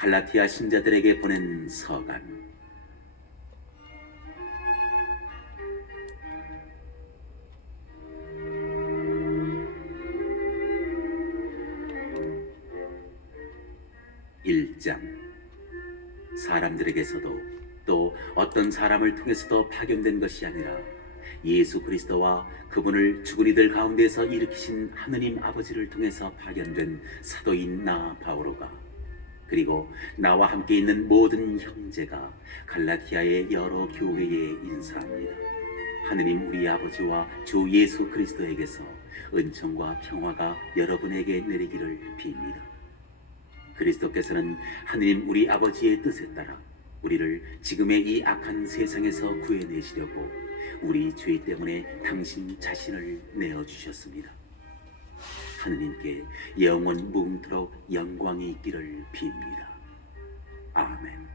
갈라티아 신자들에게 보낸 서간. (1장) 사람들에게서도 또 어떤 사람을 통해서도 파견된 것이 아니라 예수 그리스도와 그분을 죽은 이들 가운데서 일으키신 하느님 아버지를 통해서 파견된 사도인 나 바오로가, 그리고 나와 함께 있는 모든 형제가 갈라티아의 여러 교회에 인사합니다. 하느님 우리 아버지와 주 예수 그리스도에게서 은총과 평화가 여러분에게 내리기를 빕니다. 그리스도께서는 하느님 우리 아버지의 뜻에 따라 우리를 지금의 이 악한 세상에서 구해내시려고 우리 죄 때문에 당신 자신을 내어주셨습니다. 하느님께 영원 무궁토록 영광이 있기를 빕니다. 아멘.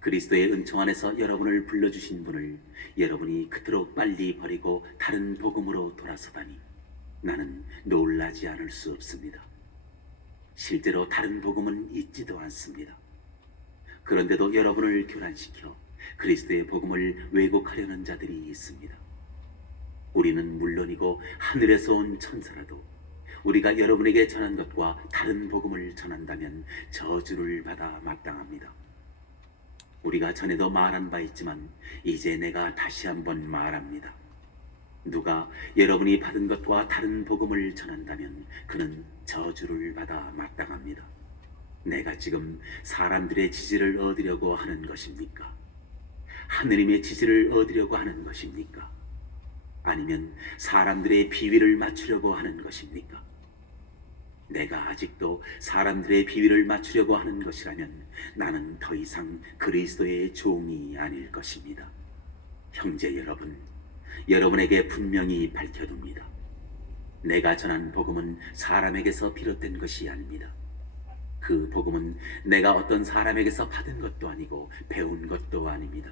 그리스도의 은총 안에서 여러분을 불러주신 분을 여러분이 그토록 빨리 버리고 다른 복음으로 돌아서다니 나는 놀라지 않을 수 없습니다. 실제로 다른 복음은 있지도 않습니다. 그런데도 여러분을 교란시켜 그리스도의 복음을 왜곡하려는 자들이 있습니다. 우리는 물론이고 하늘에서 온 천사라도 우리가 여러분에게 전한 것과 다른 복음을 전한다면 저주를 받아 마땅합니다. 우리가 전에도 말한 바 있지만 이제 내가 다시 한번 말합니다. 누가 여러분이 받은 것과 다른 복음을 전한다면 그는 저주를 받아 마땅합니다. 내가 지금 사람들의 지지를 얻으려고 하는 것입니까? 하느님의 지지를 얻으려고 하는 것입니까? 아니면 사람들의 비위를 맞추려고 하는 것입니까? 내가 아직도 사람들의 비위를 맞추려고 하는 것이라면 나는 더 이상 그리스도의 종이 아닐 것입니다. 형제 여러분, 여러분에게 분명히 밝혀둡니다. 내가 전한 복음은 사람에게서 비롯된 것이 아닙니다. 그 복음은 내가 어떤 사람에게서 받은 것도 아니고 배운 것도 아닙니다.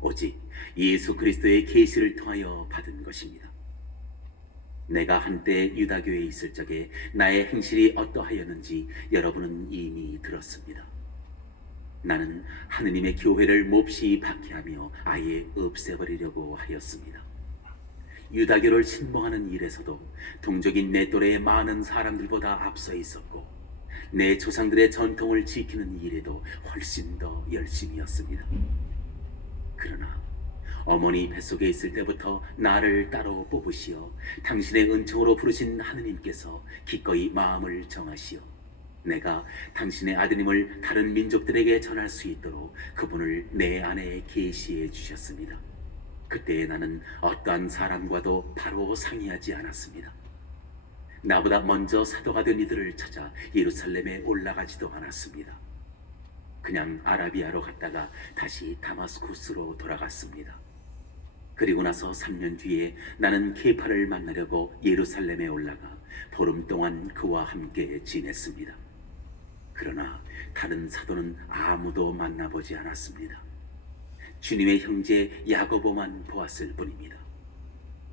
오직 예수 그리스도의 계시를 통하여 받은 것입니다. 내가 한때 유다교에 있을 적에 나의 행실이 어떠하였는지 여러분은 이미 들었습니다. 나는 하느님의 교회를 몹시 박해하며 아예 없애버리려고 하였습니다. 유다교를 신봉하는 일에서도 동족인 내 또래의 많은 사람들보다 앞서 있었고 내 조상들의 전통을 지키는 일에도 훨씬 더 열심이었습니다. 그러나 어머니 뱃속에 있을 때부터 나를 따로 뽑으시어 당신의 은총으로 부르신 하느님께서 기꺼이 마음을 정하시어 내가 당신의 아드님을 다른 민족들에게 전할 수 있도록 그분을 내 안에 계시해 주셨습니다. 그때에 나는 어떠한 사람과도 바로 상의하지 않았습니다. 나보다 먼저 사도가 된 이들을 찾아 예루살렘에 올라가지도 않았습니다. 그냥 아라비아로 갔다가 다시 다마스쿠스로 돌아갔습니다. 그리고 나서 3년 뒤에 나는 케파를 만나려고 예루살렘에 올라가 보름 동안 그와 함께 지냈습니다. 그러나 다른 사도는 아무도 만나보지 않았습니다. 주님의 형제 야고보만 보았을 뿐입니다.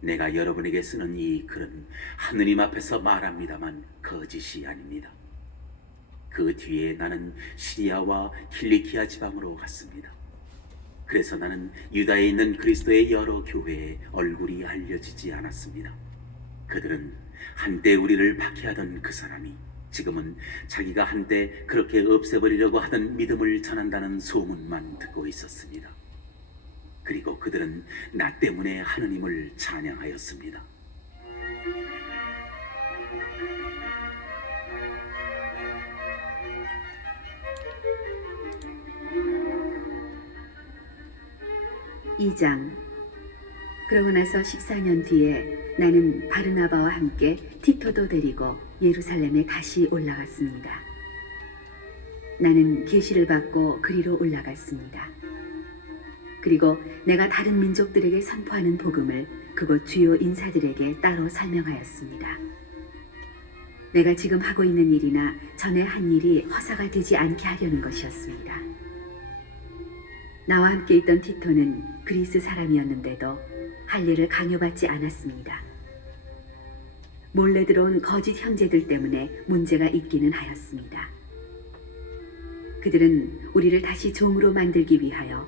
내가 여러분에게 쓰는 이 글은 하느님 앞에서 말합니다만 거짓이 아닙니다. 그 뒤에 나는 시리아와 킬리키아 지방으로 갔습니다. 그래서 나는 유다에 있는 그리스도의 여러 교회에 얼굴이 알려지지 않았습니다. 그들은 한때 우리를 박해하던 그 사람이 지금은 자기가 한때 그렇게 없애버리려고 하던 믿음을 전한다는 소문만 듣고 있었습니다. 그리고 그들은 나 때문에 하느님을 찬양하였습니다. (2장) 그러고 나서 14년 뒤에 나는 바르나바와 함께 티토도 데리고 예루살렘에 다시 올라갔습니다. 나는 계시를 받고 그리로 올라갔습니다. 그리고 내가 다른 민족들에게 선포하는 복음을 그곳 주요 인사들에게 따로 설명하였습니다. 내가 지금 하고 있는 일이나 전에 한 일이 허사가 되지 않게 하려는 것이었습니다. 나와 함께 있던 티토는 그리스 사람이었는데도 할례를 강요받지 않았습니다. 몰래 들어온 거짓 형제들 때문에 문제가 있기는 하였습니다. 그들은 우리를 다시 종으로 만들기 위하여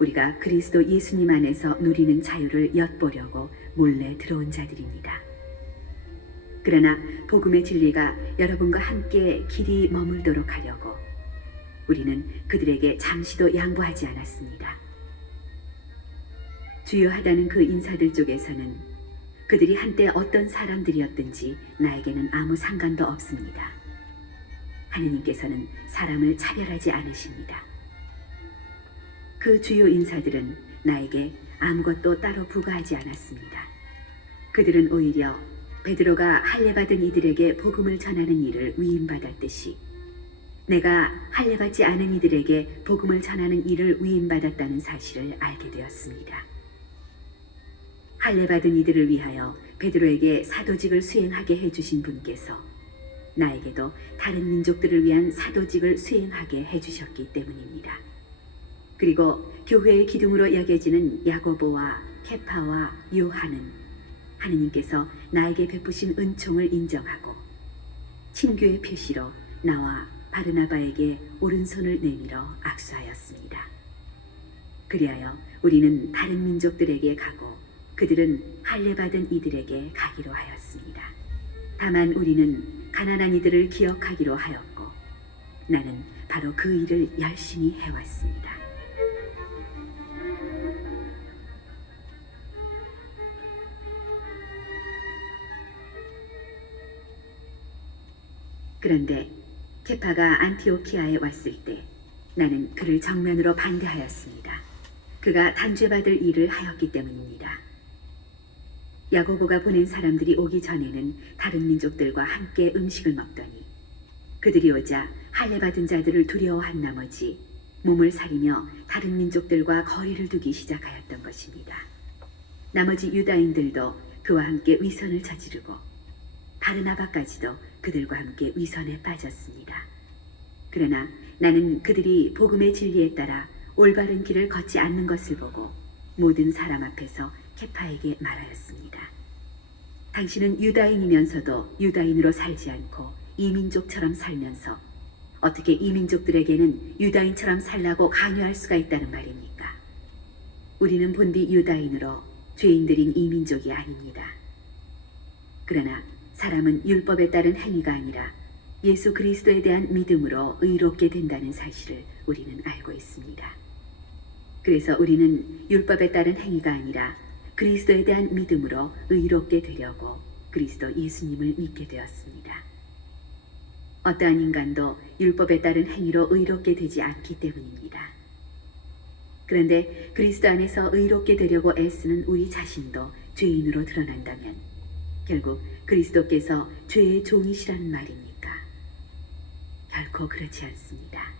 우리가 그리스도 예수님 안에서 누리는 자유를 엿보려고 몰래 들어온 자들입니다. 그러나 복음의 진리가 여러분과 함께 길이 머물도록 하려고 우리는 그들에게 잠시도 양보하지 않았습니다. 주요하다는 그 인사들 쪽에서는 그들이 한때 어떤 사람들이었든지 나에게는 아무 상관도 없습니다. 하느님께서는 사람을 차별하지 않으십니다. 그 주요 인사들은 나에게 아무것도 따로 부과하지 않았습니다. 그들은 오히려 베드로가 할례받은 이들에게 복음을 전하는 일을 위임받았듯이 내가 할례받지 않은 이들에게 복음을 전하는 일을 위임받았다는 사실을 알게 되었습니다. 할례받은 이들을 위하여 베드로에게 사도직을 수행하게 해주신 분께서 나에게도 다른 민족들을 위한 사도직을 수행하게 해주셨기 때문입니다. 그리고 교회의 기둥으로 여겨지는 야고보와 케파와 요한은 하느님께서 나에게 베푸신 은총을 인정하고 친교의 표시로 나와 바르나바에게 오른손을 내밀어 악수하였습니다. 그리하여 우리는 다른 민족들에게 가고 그들은 할례받은 이들에게 가기로 하였습니다. 다만 우리는 가난한 이들을 기억하기로 하였고 나는 바로 그 일을 열심히 해왔습니다. 그런데 케파가 안티오키아에 왔을 때 나는 그를 정면으로 반대하였습니다. 그가 단죄받을 일을 하였기 때문입니다. 야고보가 보낸 사람들이 오기 전에는 다른 민족들과 함께 음식을 먹더니 그들이 오자 할례받은 자들을 두려워한 나머지 몸을 사리며 다른 민족들과 거리를 두기 시작하였던 것입니다. 나머지 유다인들도 그와 함께 위선을 저지르고 바르나바까지도 그들과 함께 위선에 빠졌습니다. 그러나 나는 그들이 복음의 진리에 따라 올바른 길을 걷지 않는 것을 보고 모든 사람 앞에서 케파에게 말하였습니다. 당신은 유다인이면서도 유다인으로 살지 않고 이민족처럼 살면서 어떻게 이민족들에게는 유다인처럼 살라고 강요할 수가 있다는 말입니까? 우리는 본디 유다인으로 죄인들인 이민족이 아닙니다. 그러나 사람은 율법에 따른 행위가 아니라 예수 그리스도에 대한 믿음으로 의롭게 된다는 사실을 우리는 알고 있습니다. 그래서 우리는 율법에 따른 행위가 아니라 그리스도에 대한 믿음으로 의롭게 되려고 그리스도 예수님을 믿게 되었습니다. 어떠한 인간도 율법에 따른 행위로 의롭게 되지 않기 때문입니다. 그런데 그리스도 안에서 의롭게 되려고 애쓰는 우리 자신도 죄인으로 드러난다면 결국 그리스도께서 죄의 종이시라는 말입니까? 결코 그렇지 않습니다.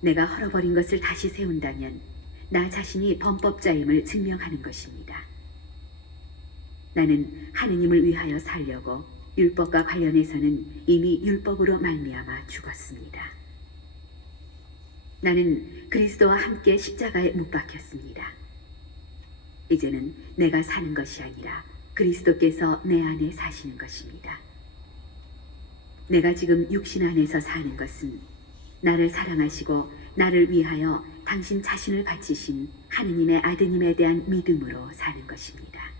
내가 헐어버린 것을 다시 세운다면 나 자신이 범법자임을 증명하는 것입니다. 나는 하느님을 위하여 살려고 율법과 관련해서는 이미 율법으로 말미암아 죽었습니다. 나는 그리스도와 함께 십자가에 못 박혔습니다. 이제는 내가 사는 것이 아니라 그리스도께서 내 안에 사시는 것입니다. 내가 지금 육신 안에서 사는 것은 나를 사랑하시고 나를 위하여 당신 자신을 바치신 하느님의 아드님에 대한 믿음으로 사는 것입니다.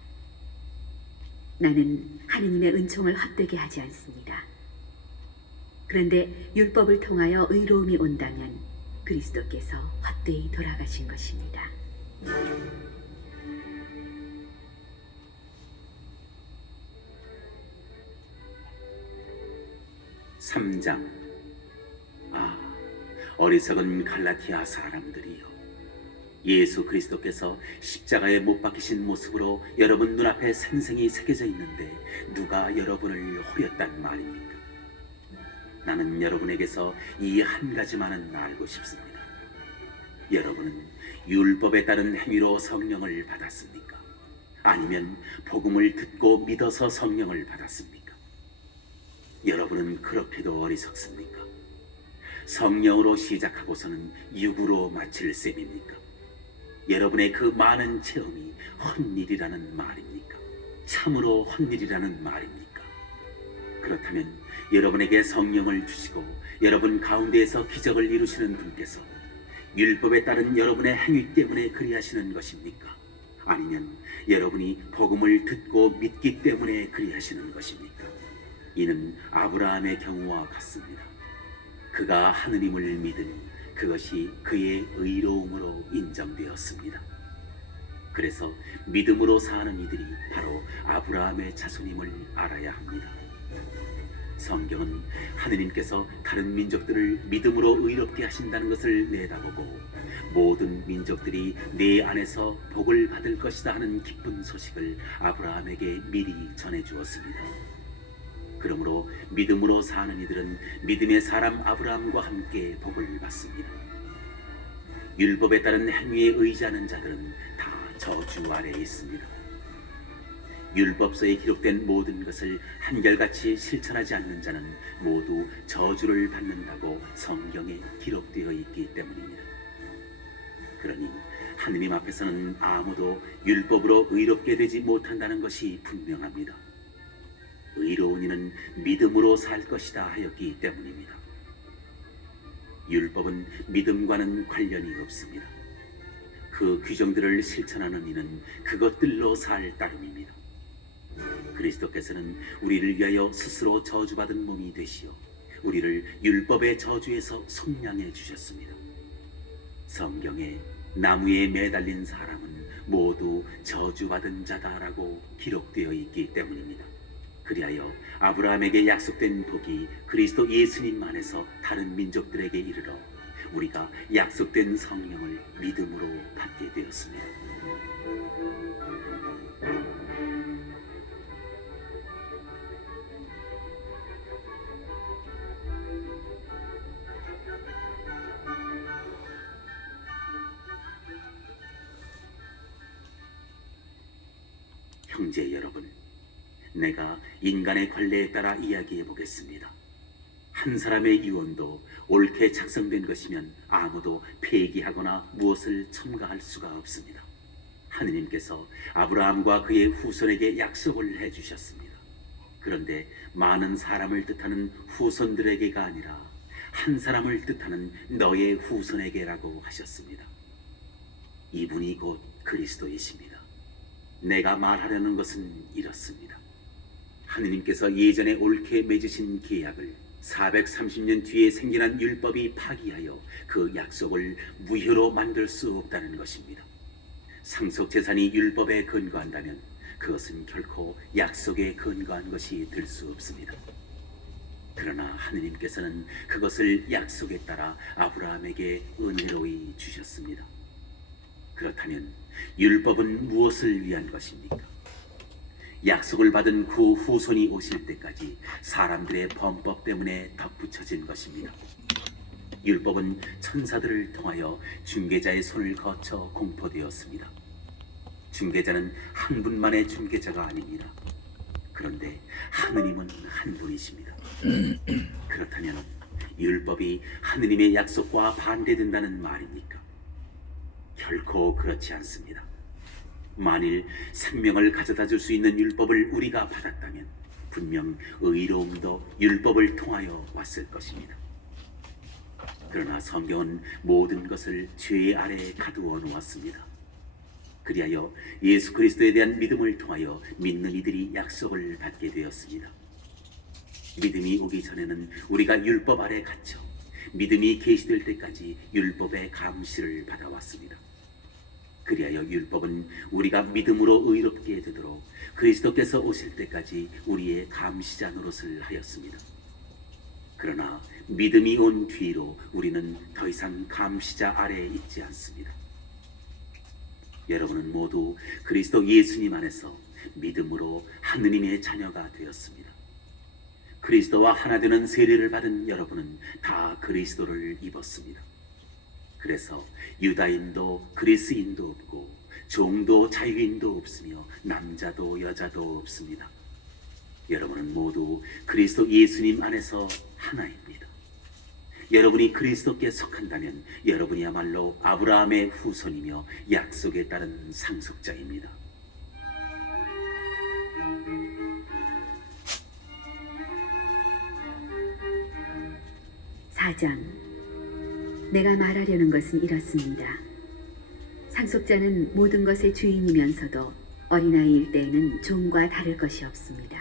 나는 하느님의 은총을 헛되게 하지 않습니다. 그런데 율법을 통하여 의로움이 온다면 그리스도께서 헛되이 돌아가신 것입니다. 3장. 어리석은 갈라티아 사람들이여, 예수 그리스도께서 십자가에 못 박히신 모습으로 여러분 눈앞에 생생히 새겨져 있는데 누가 여러분을 호렸단 말입니까? 나는 여러분에게서 이 한 가지만은 알고 싶습니다. 여러분은 율법에 따른 행위로 성령을 받았습니까? 아니면 복음을 듣고 믿어서 성령을 받았습니까? 여러분은 그렇게도 어리석습니까? 성령으로 시작하고서는 육으로 마칠 셈입니까? 여러분의 그 많은 체험이 헛일이라는 말입니까? 참으로 헛일이라는 말입니까? 그렇다면 여러분에게 성령을 주시고 여러분 가운데에서 기적을 이루시는 분께서 율법에 따른 여러분의 행위 때문에 그리하시는 것입니까? 아니면 여러분이 복음을 듣고 믿기 때문에 그리하시는 것입니까? 이는 아브라함의 경우와 같습니다. 그가 하느님을 믿으니 그것이 그의 의로움으로 인정되었습니다. 그래서 믿음으로 사는 이들이 바로 아브라함의 자손임을 알아야 합니다. 성경은 하느님께서 다른 민족들을 믿음으로 의롭게 하신다는 것을 내다보고 모든 민족들이 내 안에서 복을 받을 것이다 하는 기쁜 소식을 아브라함에게 미리 전해주었습니다. 그러므로 믿음으로 사는 이들은 믿음의 사람 아브라함과 함께 복을 받습니다. 율법에 따른 행위에 의지하는 자들은 다 저주 아래에 있습니다. 율법서에 기록된 모든 것을 한결같이 실천하지 않는 자는 모두 저주를 받는다고 성경에 기록되어 있기 때문입니다. 그러니 하느님 앞에서는 아무도 율법으로 의롭게 되지 못한다는 것이 분명합니다. 의로운 이는 믿음으로 살 것이다 하였기 때문입니다. 율법은 믿음과는 관련이 없습니다. 그 규정들을 실천하는 이는 그것들로 살 따름입니다. 그리스도께서는 우리를 위하여 스스로 저주받은 몸이 되시어 우리를 율법의 저주에서 속량해 주셨습니다. 성경에 나무에 매달린 사람은 모두 저주받은 자다라고 기록되어 있기 때문입니다. 그리하여 아브라함에게 약속된 복이 그리스도 예수님 안에서 다른 민족들에게 이르러 우리가 약속된 성령을 믿음으로 받게 되었습니다. 형제 여러분, 내가 인간의 관례에 따라 이야기해 보겠습니다. 한 사람의 유언도 옳게 작성된 것이면 아무도 폐기하거나 무엇을 첨가할 수가 없습니다. 하느님께서 아브라함과 그의 후손에게 약속을 해주셨습니다. 그런데 많은 사람을 뜻하는 후손들에게가 아니라 한 사람을 뜻하는 너의 후손에게라고 하셨습니다. 이분이 곧 그리스도이십니다. 내가 말하려는 것은 이렇습니다. 하느님께서 예전에 옳게 맺으신 계약을 430년 뒤에 생겨난 율법이 파기하여 그 약속을 무효로 만들 수 없다는 것입니다. 상속재산이 율법에 근거한다면 그것은 결코 약속에 근거한 것이 될 수 없습니다. 그러나 하느님께서는 그것을 약속에 따라 아브라함에게 은혜로이 주셨습니다. 그렇다면 율법은 무엇을 위한 것입니까? 약속을 받은 그 후손이 오실 때까지 사람들의 범법 때문에 덧붙여진 것입니다. 율법은 천사들을 통하여 중개자의 손을 거쳐 공포되었습니다. 중개자는 한 분만의 중개자가 아닙니다. 그런데 하느님은 한 분이십니다. 그렇다면 율법이 하느님의 약속과 반대된다는 말입니까? 결코 그렇지 않습니다. 만일 생명을 가져다 줄 수 있는 율법을 우리가 받았다면 분명 의로움도 율법을 통하여 왔을 것입니다. 그러나 성경은 모든 것을 죄 아래에 가두어 놓았습니다. 그리하여 예수 그리스도에 대한 믿음을 통하여 믿는 이들이 약속을 받게 되었습니다. 믿음이 오기 전에는 우리가 율법 아래 갇혀 믿음이 계시될 때까지 율법의 감시를 받아왔습니다. 그리하여 율법은 우리가 믿음으로 의롭게 되도록 그리스도께서 오실 때까지 우리의 감시자 노릇을 하였습니다. 그러나 믿음이 온 뒤로 우리는 더 이상 감시자 아래에 있지 않습니다. 여러분은 모두 그리스도 예수님 안에서 믿음으로 하느님의 자녀가 되었습니다. 그리스도와 하나 되는 세례를 받은 여러분은 다 그리스도를 입었습니다. 그래서 유다인도 그리스인도 없고 종도 자유인도 없으며 남자도 여자도 없습니다. 여러분은 모두 그리스도 예수님 안에서 하나입니다. 여러분이 그리스도께 속한다면 여러분이야말로 아브라함의 후손이며 약속에 따른 상속자입니다. 4장. 내가 말하려는 것은 이렇습니다. 상속자는 모든 것의 주인이면서도 어린아이일 때에는 종과 다를 것이 없습니다.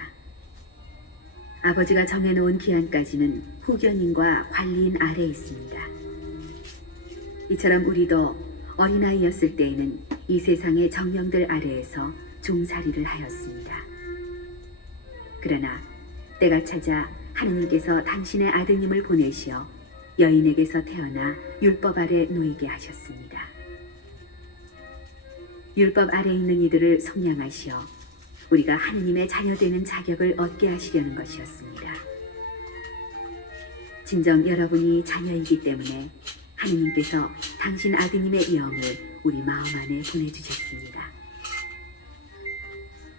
아버지가 정해놓은 기한까지는 후견인과 관리인 아래에 있습니다. 이처럼 우리도 어린아이였을 때에는 이 세상의 정령들 아래에서 종살이를 하였습니다. 그러나 때가 찾아 하느님께서 당신의 아드님을 보내시어 여인에게서 태어나 율법 아래 놓이게 하셨습니다. 율법 아래 있는 이들을 속량하시어 우리가 하느님의 자녀되는 자격을 얻게 하시려는 것이었습니다. 진정 여러분이 자녀이기 때문에 하느님께서 당신 아드님의 영을 우리 마음 안에 보내주셨습니다.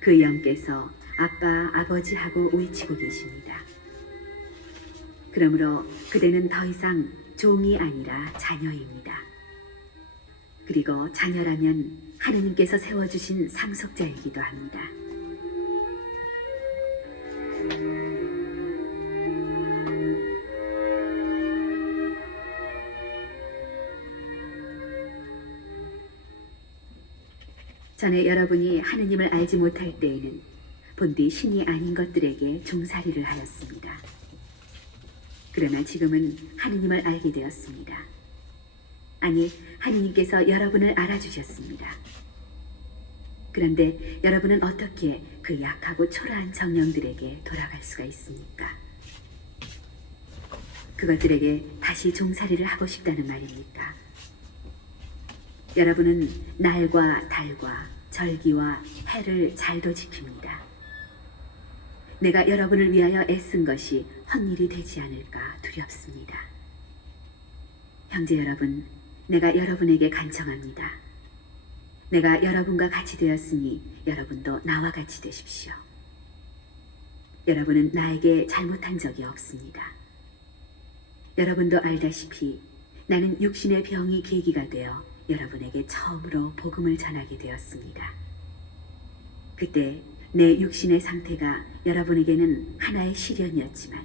그 영께서 아빠, 아버지 하고 외치고 계십니다. 그러므로 그대는 더 이상 종이 아니라 자녀입니다. 그리고 자녀라면 하느님께서 세워주신 상속자이기도 합니다. 전에 여러분이 하느님을 알지 못할 때에는 본디 신이 아닌 것들에게 종살이를 하였습니다. 그러나 지금은 하느님을 알게 되었습니다. 아니, 하느님께서 여러분을 알아주셨습니다. 그런데 여러분은 어떻게 그 약하고 초라한 정령들에게 돌아갈 수가 있습니까? 그것들에게 다시 종살이를 하고 싶다는 말입니까? 여러분은 날과 달과 절기와 해를 잘도 지킵니다. 내가 여러분을 위하여 애쓴 것이 헛일이 되지 않을까 두렵습니다. 형제 여러분, 내가 여러분에게 간청합니다. 내가 여러분과 같이 되었으니 여러분도 나와 같이 되십시오. 여러분은 나에게 잘못한 적이 없습니다. 여러분도 알다시피 나는 육신의 병이 계기가 되어 여러분에게 처음으로 복음을 전하게 되었습니다. 그때 내 육신의 상태가 여러분에게는 하나의 시련이었지만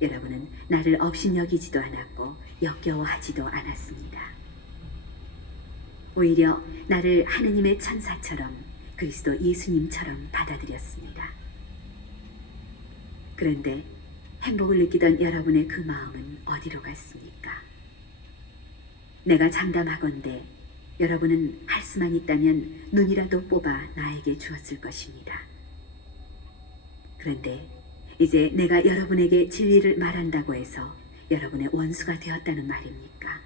여러분은 나를 업신여기지도 않았고 역겨워하지도 않았습니다. 오히려 나를 하느님의 천사처럼 그리스도 예수님처럼 받아들였습니다. 그런데 행복을 느끼던 여러분의 그 마음은 어디로 갔습니까? 내가 장담하건대 여러분은 할 수만 있다면 눈이라도 뽑아 나에게 주었을 것입니다. 그런데 이제 내가 여러분에게 진리를 말한다고 해서 여러분의 원수가 되었다는 말입니까?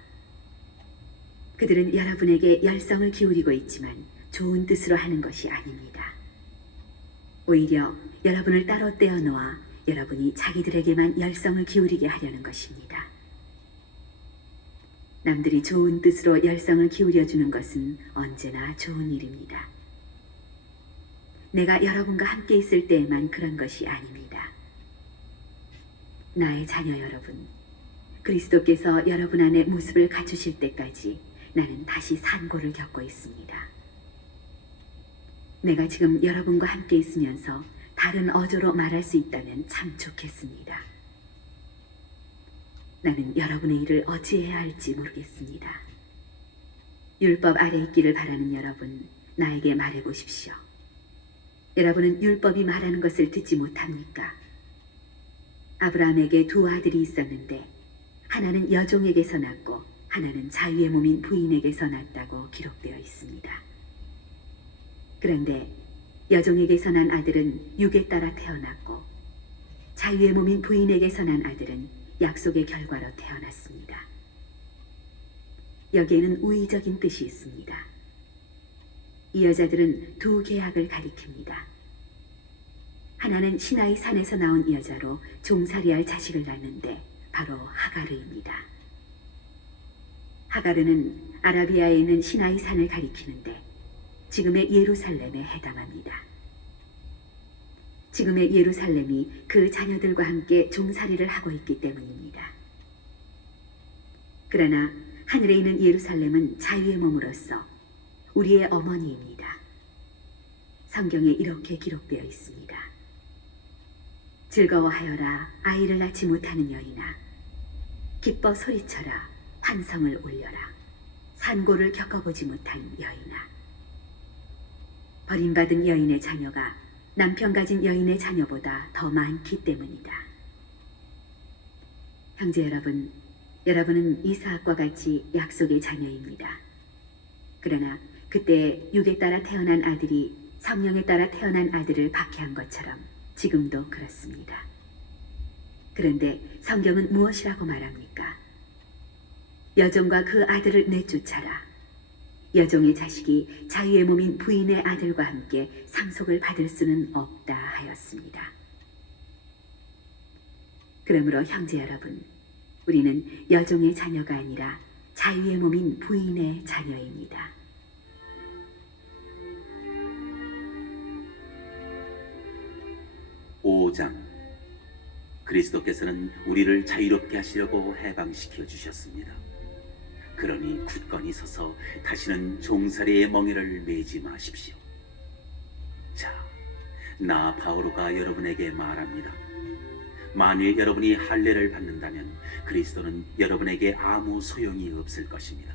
그들은 여러분에게 열성을 기울이고 있지만 좋은 뜻으로 하는 것이 아닙니다. 오히려 여러분을 따로 떼어놓아 여러분이 자기들에게만 열성을 기울이게 하려는 것입니다. 남들이 좋은 뜻으로 열성을 기울여주는 것은 언제나 좋은 일입니다. 내가 여러분과 함께 있을 때에만 그런 것이 아닙니다. 나의 자녀 여러분, 그리스도께서 여러분 안에 모습을 갖추실 때까지 나는 다시 산고를 겪고 있습니다. 내가 지금 여러분과 함께 있으면서 다른 어조로 말할 수 있다면 참 좋겠습니다. 나는 여러분의 일을 어찌해야 할지 모르겠습니다. 율법 아래 있기를 바라는 여러분, 나에게 말해보십시오. 여러분은 율법이 말하는 것을 듣지 못합니까? 아브라함에게 두 아들이 있었는데 하나는 여종에게서 났고 하나는 자유의 몸인 부인에게서 났다고 기록되어 있습니다. 그런데 여종에게서 난 아들은 육에 따라 태어났고 자유의 몸인 부인에게서 난 아들은 약속의 결과로 태어났습니다. 여기에는 우의적인 뜻이 있습니다. 이 여자들은 두 계약을 가리킵니다. 하나는 시나이 산에서 나온 여자로 종살이할 자식을 낳는데 바로 하가르입니다. 하가르는 아라비아에 있는 시나이 산을 가리키는데 지금의 예루살렘에 해당합니다. 지금의 예루살렘이 그 자녀들과 함께 종살이를 하고 있기 때문입니다. 그러나 하늘에 있는 예루살렘은 자유의 몸으로서 우리의 어머니입니다. 성경에 이렇게 기록되어 있습니다. 즐거워하여라 아이를 낳지 못하는 여인아, 기뻐 소리쳐라 환성을 울려라 산고를 겪어보지 못한 여인아. 버림받은 여인의 자녀가 남편 가진 여인의 자녀보다 더 많기 때문이다. 형제 여러분, 여러분은 이스하악과 같이 약속의 자녀입니다. 그러나 그때 육에 따라 태어난 아들이 성령에 따라 태어난 아들을 박해한 것처럼 지금도 그렇습니다. 그런데 성경은 무엇이라고 말합니까? 여종과 그 아들을 내쫓아라. 여종의 자식이 자유의 몸인 부인의 아들과 함께 상속을 받을 수는 없다 하였습니다. 그러므로 형제 여러분, 우리는 여종의 자녀가 아니라 자유의 몸인 부인의 자녀입니다. 오장 그리스도께서는 우리를 자유롭게 하시려고 해방시켜 주셨습니다. 그러니 굳건히 서서 다시는 종살이의 멍에를 매지 마십시오. 자, 나 바오로가 여러분에게 말합니다. 만일 여러분이 할례를 받는다면 그리스도는 여러분에게 아무 소용이 없을 것입니다.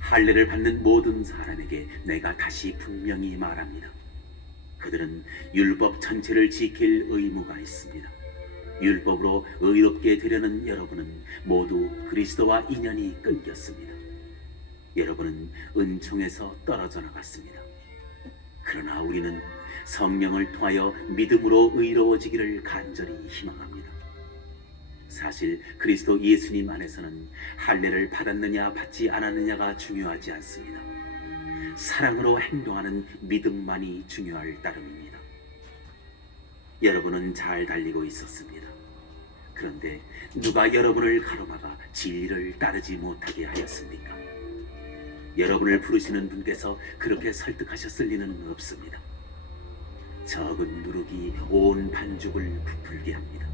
할례를 받는 모든 사람에게 내가 다시 분명히 말합니다. 그들은 율법 전체를 지킬 의무가 있습니다. 율법으로 의롭게 되려는 여러분은 모두 그리스도와 인연이 끊겼습니다. 여러분은 은총에서 떨어져 나갔습니다. 그러나 우리는 성령을 통하여 믿음으로 의로워지기를 간절히 희망합니다. 사실 그리스도 예수님 안에서는 할례를 받았느냐 받지 않았느냐가 중요하지 않습니다. 사랑으로 행동하는 믿음만이 중요할 따름입니다. 여러분은 잘 달리고 있었습니다. 그런데 누가 여러분을 가로막아 진리를 따르지 못하게 하였습니까? 여러분을 부르시는 분께서 그렇게 설득하셨을 리는 없습니다. 적은 누룩이 온 반죽을 부풀게 합니다.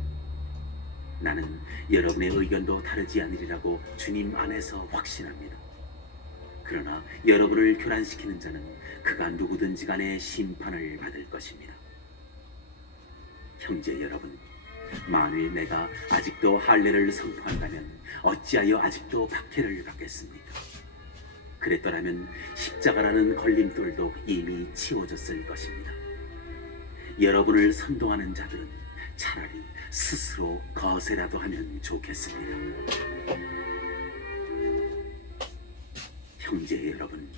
나는 여러분의 의견도 다르지 않으리라고 주님 안에서 확신합니다. 그러나 여러분을 교란시키는 자는 그가 누구든지 간에 심판을 받을 것입니다. 형제 여러분, 만일 내가 아직도 할례를 선포한다면 어찌하여 아직도 박해를 받겠습니까? 그랬더라면 십자가라는 걸림돌도 이미 치워졌을 것입니다. 여러분을 선동하는 자들은 차라리 스스로 거세라도 하면 좋겠습니다. 형제 여러분,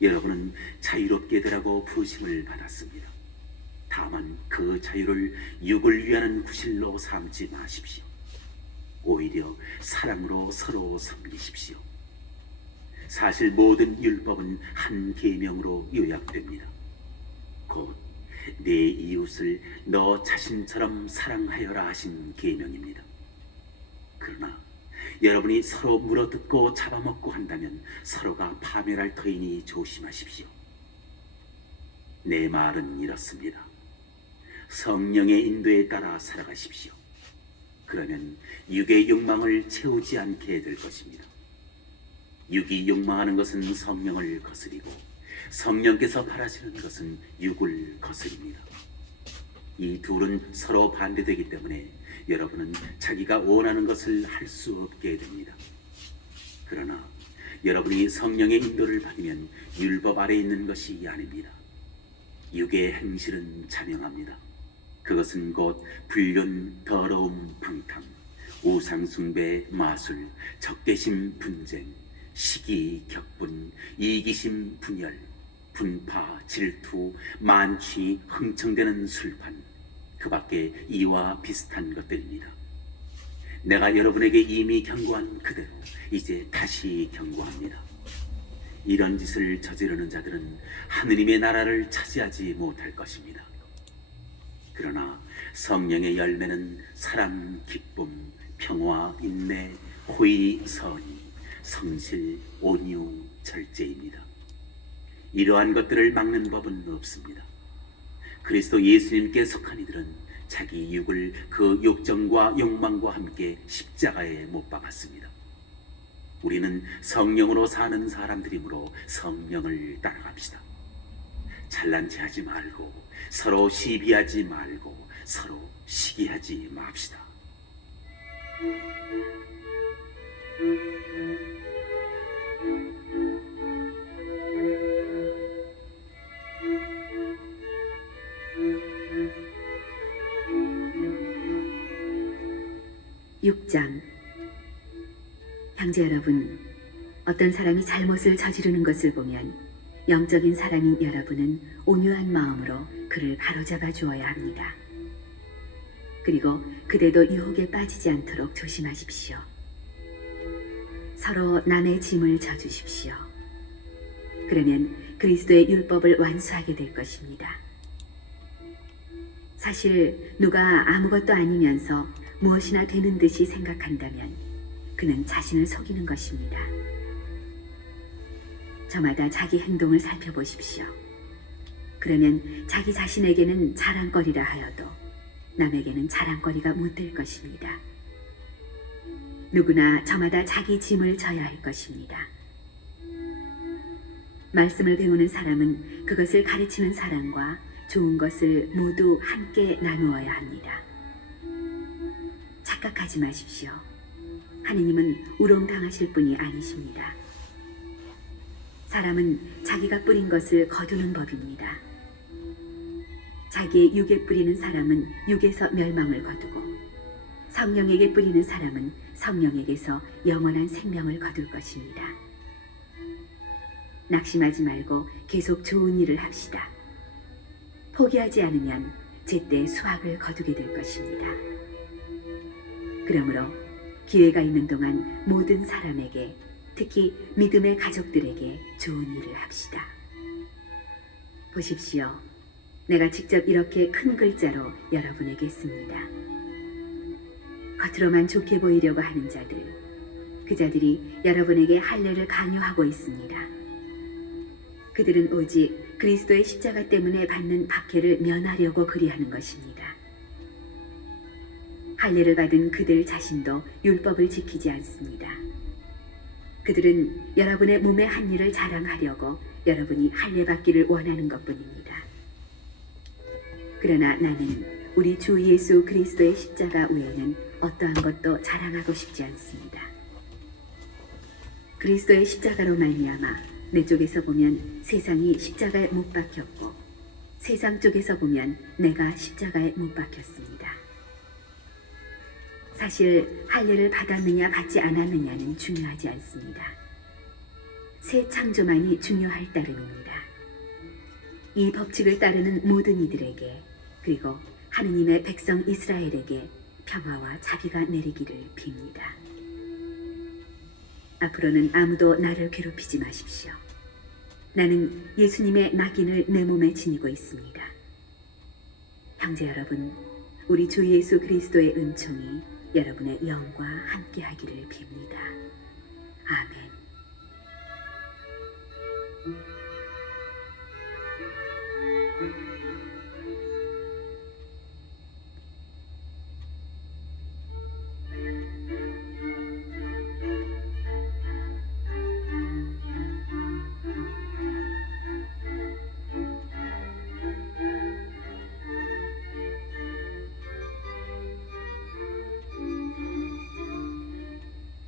여러분은 자유롭게 되라고 부르심을 받았습니다. 다만 그 자유를 육을 위하는 구실로 삼지 마십시오. 오히려 사랑으로 서로 섬기십시오. 사실 모든 율법은 한 계명으로 요약됩니다. 곧 내 이웃을 너 자신처럼 사랑하여라 하신 계명입니다. 그러나 여러분이 서로 물어뜯고 잡아먹고 한다면 서로가 파멸할 터이니 조심하십시오. 내 말은 이렇습니다. 성령의 인도에 따라 살아가십시오. 그러면 육의 욕망을 채우지 않게 될 것입니다. 육이 욕망하는 것은 성령을 거스리고 성령께서 바라시는 것은 육을 거스립니다. 이 둘은 서로 반대되기 때문에 여러분은 자기가 원하는 것을 할 수 없게 됩니다. 그러나 여러분이 성령의 인도를 받으면 율법 아래 있는 것이 아닙니다. 육의 행실은 자명합니다. 그것은 곧 불륜, 더러움, 방탕, 우상숭배, 마술, 적개심, 분쟁, 시기, 격분, 이기심, 분열, 분파, 질투, 만취, 흥청대는 술판, 그 밖에 이와 비슷한 것들입니다. 내가 여러분에게 이미 경고한 그대로 이제 다시 경고합니다. 이런 짓을 저지르는 자들은 하느님의 나라를 차지하지 못할 것입니다. 그러나 성령의 열매는 사랑, 기쁨, 평화, 인내, 호의, 선의, 성실, 온유, 절제입니다. 이러한 것들을 막는 법은 없습니다. 그리스도 예수님께 속한 이들은 자기 육을 그 욕정과 욕망과 함께 십자가에 못 박았습니다. 우리는 성령으로 사는 사람들이므로 성령을 따라갑시다. 잘난 체 하지 말고 서로 시비하지 말고 서로 시기하지 맙시다. 6장. 형제 여러분, 어떤 사람이 잘못을 저지르는 것을 보면 영적인 사람인 여러분은 온유한 마음으로 그를 바로잡아 주어야 합니다. 그리고 그대도 유혹에 빠지지 않도록 조심하십시오. 서로 남의 짐을 져주십시오. 그러면 그리스도의 율법을 완수하게 될 것입니다. 사실 누가 아무것도 아니면서 무엇이나 되는 듯이 생각한다면 그는 자신을 속이는 것입니다. 저마다 자기 행동을 살펴보십시오. 그러면 자기 자신에게는 자랑거리라 하여도 남에게는 자랑거리가 못 될 것입니다. 누구나 저마다 자기 짐을 져야 할 것입니다. 말씀을 배우는 사람은 그것을 가르치는 사람과 좋은 것을 모두 함께 나누어야 합니다. 착각하지 마십시오. 하느님은 우롱당하실 분이 아니십니다. 사람은 자기가 뿌린 것을 거두는 법입니다. 자기의 육에 뿌리는 사람은 육에서 멸망을 거두고 성령에게 뿌리는 사람은 성령에게서 영원한 생명을 거둘 것입니다. 낙심하지 말고 계속 좋은 일을 합시다. 포기하지 않으면 제때 수확을 거두게 될 것입니다. 그러므로 기회가 있는 동안 모든 사람에게, 특히 믿음의 가족들에게 좋은 일을 합시다. 보십시오. 내가 직접 이렇게 큰 글자로 여러분에게 씁니다. 겉으로만 좋게 보이려고 하는 자들, 그 자들이 여러분에게 할례를 강요하고 있습니다. 그들은 오직 그리스도의 십자가 때문에 받는 박해를 면하려고 그리하는 것입니다. 할례를 받은 그들 자신도 율법을 지키지 않습니다. 그들은 여러분의 몸의 한 일을 자랑하려고 여러분이 할례 받기를 원하는 것뿐입니다. 그러나 나는 우리 주 예수 그리스도의 십자가 외에는 어떠한 것도 자랑하고 싶지 않습니다. 그리스도의 십자가로 말미암아 내 쪽에서 보면 세상이 십자가에 못 박혔고 세상 쪽에서 보면 내가 십자가에 못 박혔습니다. 사실 할례를 받았느냐 받지 않았느냐는 중요하지 않습니다. 새 창조만이 중요할 따름입니다. 이 법칙을 따르는 모든 이들에게, 그리고 하느님의 백성 이스라엘에게 평화와 자비가 내리기를 빕니다. 앞으로는 아무도 나를 괴롭히지 마십시오. 나는 예수님의 낙인을 내 몸에 지니고 있습니다. 형제 여러분, 우리 주 예수 그리스도의 은총이 여러분의 영과 함께 하기를 빕니다. 아멘.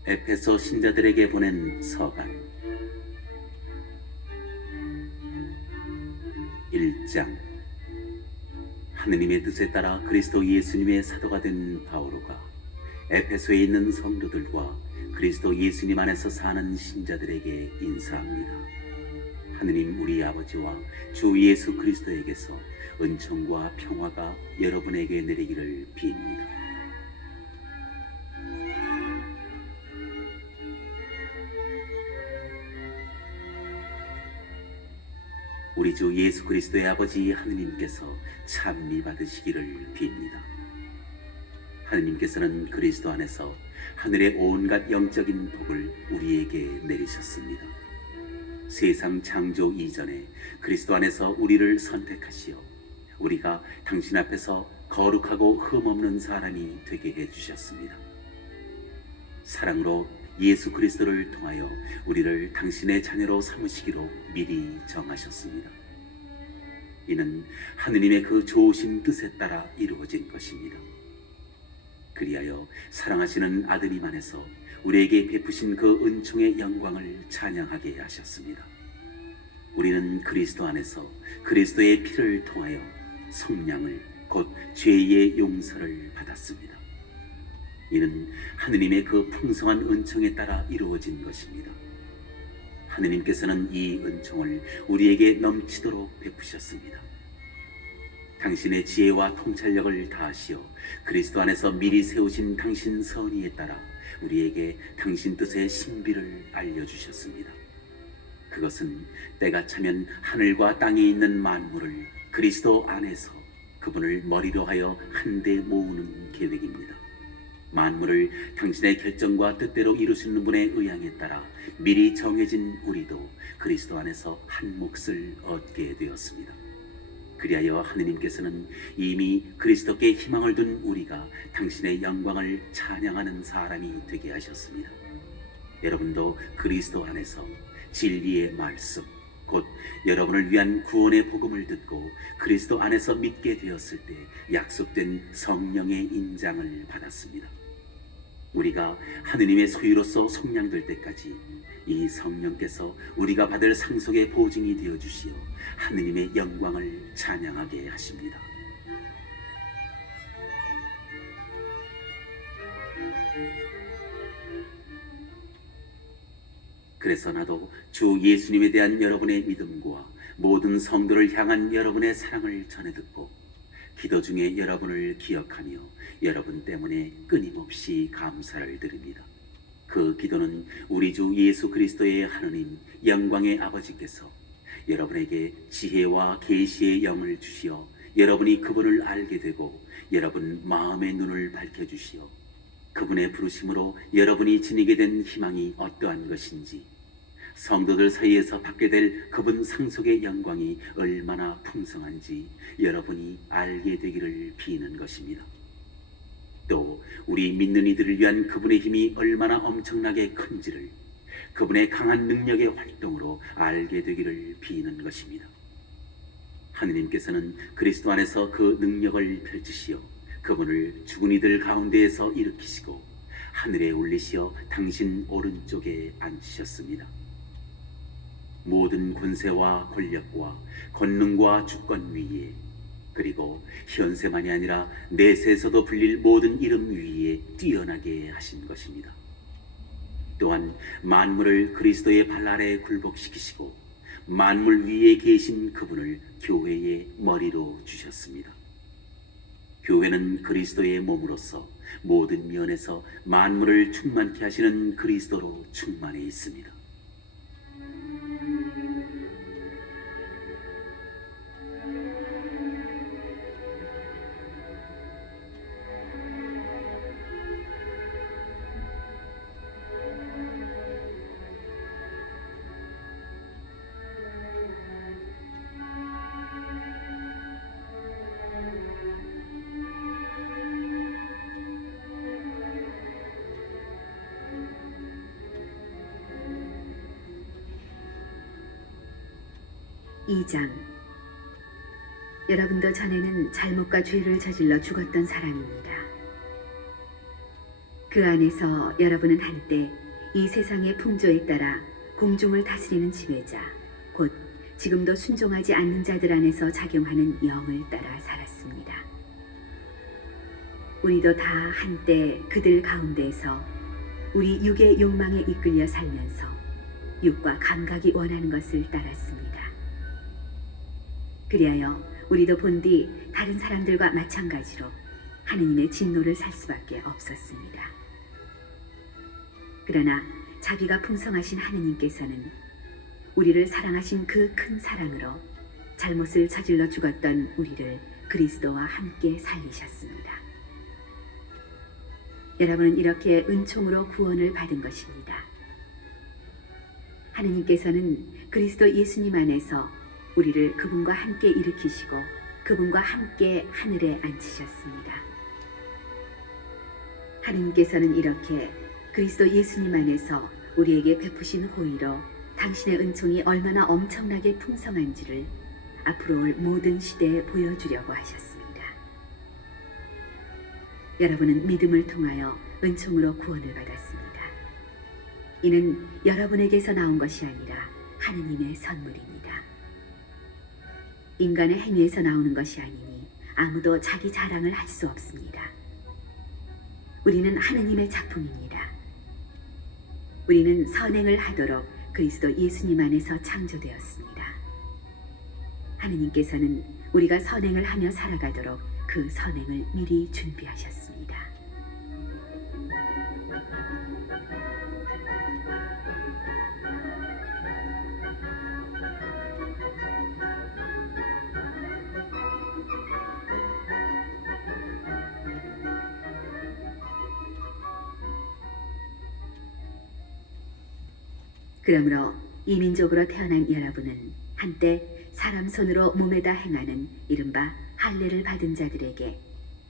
에페소 신자들에게 보낸 서간 1장. 하느님의 뜻에 따라 그리스도 예수님의 사도가 된 바오로가 에페소에 있는 성도들과 그리스도 예수님 안에서 사는 신자들에게 인사합니다. 하느님 우리 아버지와 주 예수 그리스도에게서 은총과 평화가 여러분에게 내리기를 빕니다. 우리 주 예수 그리스도의 아버지 하느님께서 찬미 받으시기를 빕니다. 하느님께서는 그리스도 안에서 하늘의 온갖 영적인 복을 우리에게 내리셨습니다. 세상 창조 이전에 그리스도 안에서 우리를 선택하시어 우리가 당신 앞에서 거룩하고 흠없는 사람이 되게 해주셨습니다. 사랑으로 예수 그리스도를 통하여 우리를 당신의 자녀로 삼으시기로 미리 정하셨습니다. 이는 하느님의 그 좋으신 뜻에 따라 이루어진 것입니다. 그리하여 사랑하시는 아드님 안에서 우리에게 베푸신 그 은총의 영광을 찬양하게 하셨습니다. 우리는 그리스도 안에서 그리스도의 피를 통하여 성량을 곧 죄의 용서를 받았습니다. 이는 하느님의 그 풍성한 은총에 따라 이루어진 것입니다. 하느님께서는 이 은총을 우리에게 넘치도록 베푸셨습니다. 당신의 지혜와 통찰력을 다하시어 그리스도 안에서 미리 세우신 당신 선의에 따라 우리에게 당신 뜻의 신비를 알려주셨습니다. 그것은 때가 차면 하늘과 땅에 있는 만물을 그리스도 안에서 그분을 머리로 하여 한데 모으는 계획입니다. 만물을 당신의 결정과 뜻대로 이루시는 분의 의향에 따라 미리 정해진 우리도 그리스도 안에서 한 몫을 얻게 되었습니다. 그리하여 하느님께서는 이미 그리스도께 희망을 둔 우리가 당신의 영광을 찬양하는 사람이 되게 하셨습니다. 여러분도 그리스도 안에서 진리의 말씀, 곧 여러분을 위한 구원의 복음을 듣고 그리스도 안에서 믿게 되었을 때 약속된 성령의 인장을 받았습니다. 우리가 하느님의 소유로서 속량될 때까지 이 성령께서 우리가 받을 상속의 보증이 되어 주시어 하느님의 영광을 찬양하게 하십니다. 그래서 나도 주 예수님에 대한 여러분의 믿음과 모든 성도를 향한 여러분의 사랑을 전해 듣고 기도 중에 여러분을 기억하며 여러분 때문에 끊임없이 감사를 드립니다. 그 기도는 우리 주 예수 그리스도의 하느님 영광의 아버지께서 여러분에게 지혜와 계시의 영을 주시어 여러분이 그분을 알게 되고 여러분 마음의 눈을 밝혀주시어 그분의 부르심으로 여러분이 지니게 된 희망이 어떠한 것인지 성도들 사이에서 받게 될 그분 상속의 영광이 얼마나 풍성한지 여러분이 알게 되기를 비는 것입니다. 또 우리 믿는 이들을 위한 그분의 힘이 얼마나 엄청나게 큰지를 그분의 강한 능력의 활동으로 알게 되기를 비는 것입니다. 하느님께서는 그리스도 안에서 그 능력을 펼치시어 그분을 죽은 이들 가운데에서 일으키시고 하늘에 올리시어 당신 오른쪽에 앉히셨습니다. 모든 권세와 권력과 권능과 주권 위에 그리고 현세만이 아니라 내세에서도 불릴 모든 이름 위에 뛰어나게 하신 것입니다. 또한 만물을 그리스도의 발 아래 굴복시키시고 만물 위에 계신 그분을 교회의 머리로 주셨습니다. 교회는 그리스도의 몸으로서 모든 면에서 만물을 충만케 하시는 그리스도로 충만해 있습니다. 이 장 여러분도 전에는 잘못과 죄를 저질러 죽었던 사람입니다. 그 안에서 여러분은 한때 이 세상의 풍조에 따라 공중을 다스리는 지배자, 곧 지금도 순종하지 않는 자들 안에서 작용하는 영을 따라 살았습니다. 우리도 다 한때 그들 가운데에서 우리 육의 욕망에 이끌려 살면서 육과 감각이 원하는 것을 따랐습니다. 그리하여 우리도 본디 다른 사람들과 마찬가지로 하느님의 진노를 살 수밖에 없었습니다. 그러나 자비가 풍성하신 하느님께서는 우리를 사랑하신 그 큰 사랑으로 잘못을 저질러 죽었던 우리를 그리스도와 함께 살리셨습니다. 여러분은 이렇게 은총으로 구원을 받은 것입니다. 하느님께서는 그리스도 예수님 안에서 우리를 그분과 함께 일으키시고 그분과 함께 하늘에 앉히셨습니다. 하느님께서는 이렇게 그리스도 예수님 안에서 우리에게 베푸신 호의로 당신의 은총이 얼마나 엄청나게 풍성한지를 앞으로 올 모든 시대에 보여주려고 하셨습니다. 여러분은 믿음을 통하여 은총으로 구원을 받았습니다. 이는 여러분에게서 나온 것이 아니라 하느님의 선물입니다. 인간의 행위에서 나오는 것이 아니니 아무도 자기 자랑을 할 수 없습니다. 우리는 하느님의 작품입니다. 우리는 선행을 하도록 그리스도 예수님 안에서 창조되었습니다. 하느님께서는 우리가 선행을 하며 살아가도록 그 선행을 미리 준비하셨습니다. 그러므로 이민족으로 태어난 여러분은 한때 사람 손으로 몸에다 행하는 이른바 할례를 받은 자들에게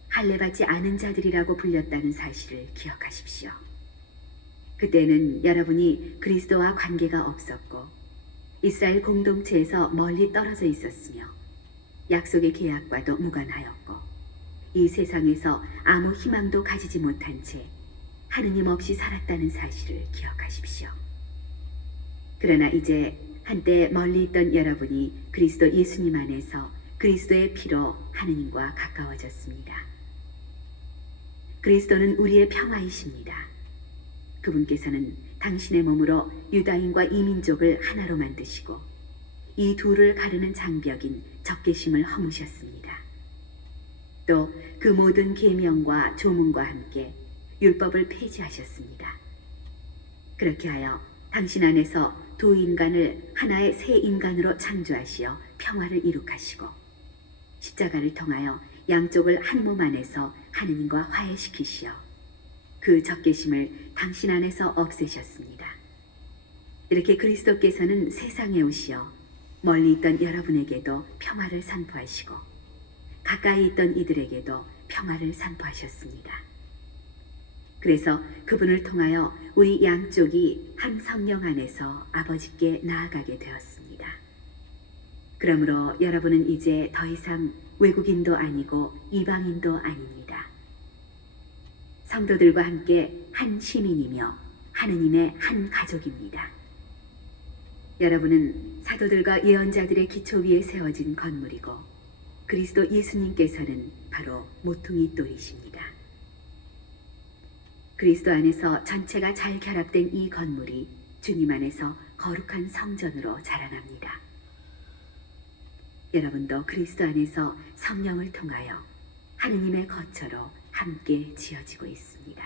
할례받지 않은 자들이라고 불렸다는 사실을 기억하십시오. 그때는 여러분이 그리스도와 관계가 없었고 이스라엘 공동체에서 멀리 떨어져 있었으며 약속의 계약과도 무관하였고 이 세상에서 아무 희망도 가지지 못한 채 하느님 없이 살았다는 사실을 기억하십시오. 그러나 이제 한때 멀리 있던 여러분이 그리스도 예수님 안에서 그리스도의 피로 하느님과 가까워졌습니다. 그리스도는 우리의 평화이십니다. 그분께서는 당신의 몸으로 유다인과 이민족을 하나로 만드시고 이 둘을 가르는 장벽인 적개심을 허무셨습니다. 또 그 모든 계명과 조문과 함께 율법을 폐지하셨습니다. 그렇게 하여 당신 안에서 두 인간을 하나의 새 인간으로 창조하시어 평화를 이룩하시고 십자가를 통하여 양쪽을 한 몸 안에서 하느님과 화해시키시어 그 적개심을 당신 안에서 없애셨습니다. 이렇게 그리스도께서는 세상에 오시어 멀리 있던 여러분에게도 평화를 선포하시고 가까이 있던 이들에게도 평화를 선포하셨습니다. 그래서 그분을 통하여 우리 양쪽이 한 성령 안에서 아버지께 나아가게 되었습니다. 그러므로 여러분은 이제 더 이상 외국인도 아니고 이방인도 아닙니다. 성도들과 함께 한 시민이며 하느님의 한 가족입니다. 여러분은 사도들과 예언자들의 기초 위에 세워진 건물이고 그리스도 예수님께서는 바로 모퉁이 돌이십니다. 그리스도 안에서 전체가 잘 결합된 이 건물이 주님 안에서 거룩한 성전으로 자라납니다. 여러분도 그리스도 안에서 성령을 통하여 하느님의 거처로 함께 지어지고 있습니다.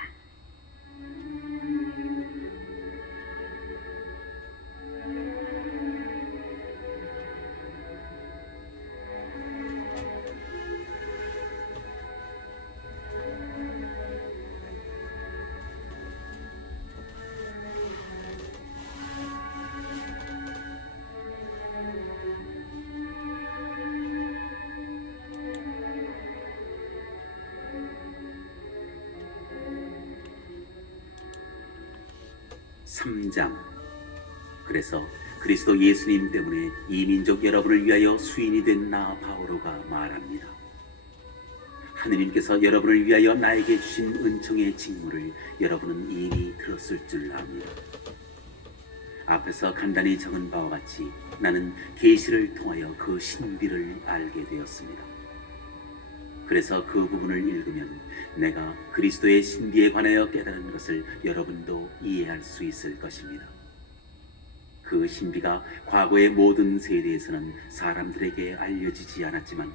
삼장 그래서 그리스도 예수님 때문에 이민족 여러분을 위하여 수인이 된 나 바오로가 말합니다. 하느님께서 여러분을 위하여 나에게 주신 은총의 직무를 여러분은 이미 들었을 줄 압니다. 앞에서 간단히 적은 바와 같이 나는 계시를 통하여 그 신비를 알게 되었습니다. 그래서 그 부분을 읽으면 내가 그리스도의 신비에 관하여 깨달은 것을 여러분도 이해할 수 있을 것입니다. 그 신비가 과거의 모든 세대에서는 사람들에게 알려지지 않았지만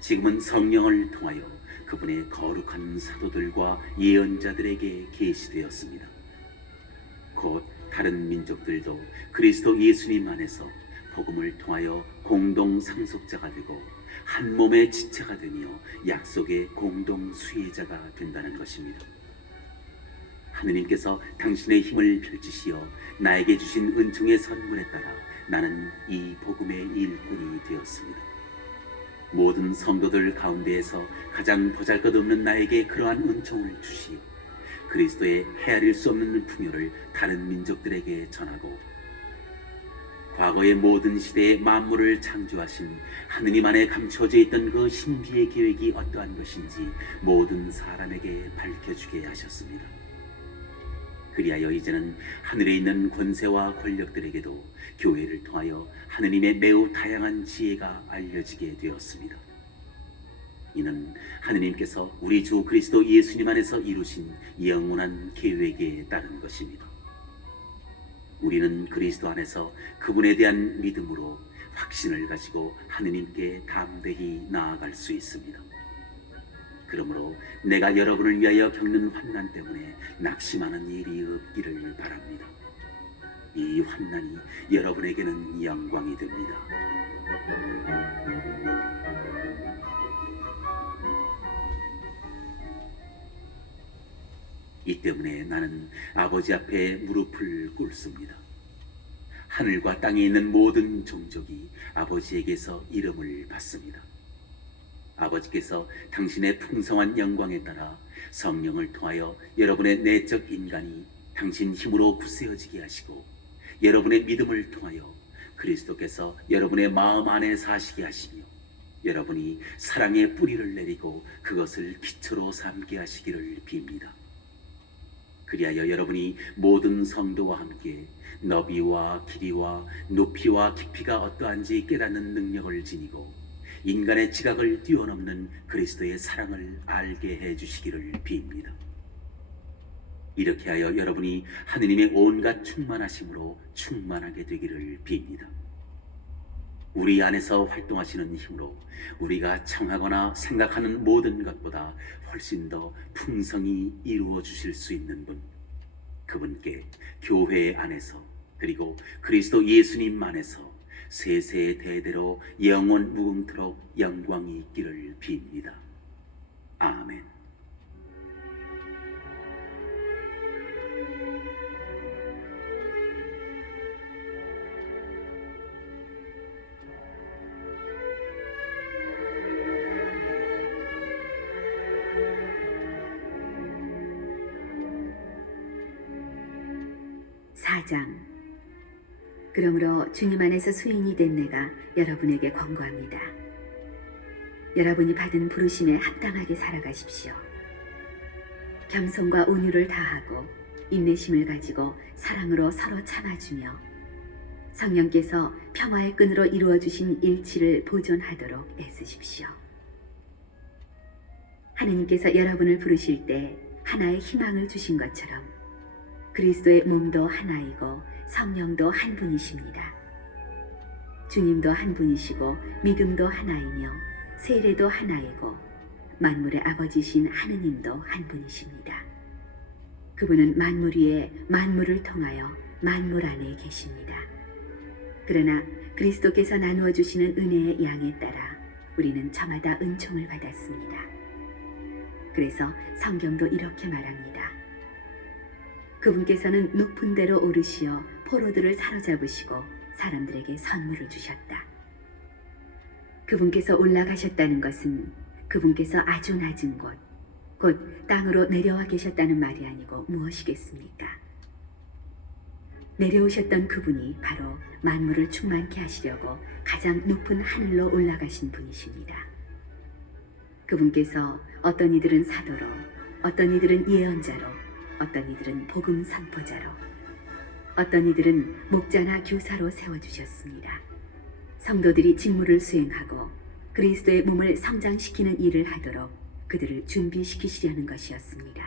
지금은 성령을 통하여 그분의 거룩한 사도들과 예언자들에게 계시되었습니다. 곧 다른 민족들도 그리스도 예수님 안에서 복음을 통하여 공동 상속자가 되고 한 몸의 지체가 되며 약속의 공동 수혜자가 된다는 것입니다. 하느님께서 당신의 힘을 펼치시어 나에게 주신 은총의 선물에 따라 나는 이 복음의 일꾼이 되었습니다. 모든 성도들 가운데에서 가장 보잘것없는 나에게 그러한 은총을 주시어 그리스도의 헤아릴 수 없는 풍요를 다른 민족들에게 전하고 과거의 모든 시대에 만물을 창조하신 하느님 안에 감춰져 있던 그 신비의 계획이 어떠한 것인지 모든 사람에게 밝혀주게 하셨습니다. 그리하여 이제는 하늘에 있는 권세와 권력들에게도 교회를 통하여 하느님의 매우 다양한 지혜가 알려지게 되었습니다. 이는 하느님께서 우리 주 그리스도 예수님 안에서 이루신 영원한 계획에 따른 것입니다. 우리는 그리스도 안에서 그분에 대한 믿음으로 확신을 가지고 하느님께 담대히 나아갈 수 있습니다. 그러므로 내가 여러분을 위하여 겪는 환난 때문에 낙심하는 일이 없기를 바랍니다. 이 환난이 여러분에게는 영광이 됩니다. 이 때문에 나는 아버지 앞에 무릎을 꿇습니다. 하늘과 땅에 있는 모든 종족이 아버지에게서 이름을 받습니다. 아버지께서 당신의 풍성한 영광에 따라 성령을 통하여 여러분의 내적 인간이 당신 힘으로 굳세어지게 하시고 여러분의 믿음을 통하여 그리스도께서 여러분의 마음 안에 사시게 하시며 여러분이 사랑의 뿌리를 내리고 그것을 기초로 삼게 하시기를 빕니다. 그리하여 여러분이 모든 성도와 함께 너비와 길이와 높이와 깊이가 어떠한지 깨닫는 능력을 지니고 인간의 지각을 뛰어넘는 그리스도의 사랑을 알게 해주시기를 빕니다. 이렇게 하여 여러분이 하느님의 온갖 충만하심으로 충만하게 되기를 빕니다. 우리 안에서 활동하시는 힘으로 우리가 청하거나 생각하는 모든 것보다 훨씬 더 풍성히 이루어 주실 수 있는 분, 그분께 교회 안에서 그리고 그리스도 예수님 안에서 세세 대대로 영원 무궁토록 영광이 있기를 빕니다. 아멘. 사장. 그러므로 주님 안에서 수인이 된 내가 여러분에게 권고합니다. 여러분이 받은 부르심에 합당하게 살아가십시오. 겸손과 온유를 다하고 인내심을 가지고 사랑으로 서로 참아주며 성령께서 평화의 끈으로 이루어주신 일치를 보존하도록 애쓰십시오. 하느님께서 여러분을 부르실 때 하나의 희망을 주신 것처럼 그리스도의 몸도 하나이고 성령도 한 분이십니다. 주님도 한 분이시고 믿음도 하나이며 세례도 하나이고 만물의 아버지신 하느님도 한 분이십니다. 그분은 만물 위에 만물을 통하여 만물 안에 계십니다. 그러나 그리스도께서 나누어 주시는 은혜의 양에 따라 우리는 저마다 은총을 받았습니다. 그래서 성경도 이렇게 말합니다. 그분께서는 높은 데로 오르시어 포로들을 사로잡으시고 사람들에게 선물을 주셨다. 그분께서 올라가셨다는 것은 그분께서 아주 낮은 곳, 곧 땅으로 내려와 계셨다는 말이 아니고 무엇이겠습니까? 내려오셨던 그분이 바로 만물을 충만케 하시려고 가장 높은 하늘로 올라가신 분이십니다. 그분께서 어떤 이들은 사도로, 어떤 이들은 예언자로, 어떤 이들은 복음 선포자로, 어떤 이들은 목자나 교사로 세워주셨습니다. 성도들이 직무를 수행하고 그리스도의 몸을 성장시키는 일을 하도록 그들을 준비시키시려는 것이었습니다.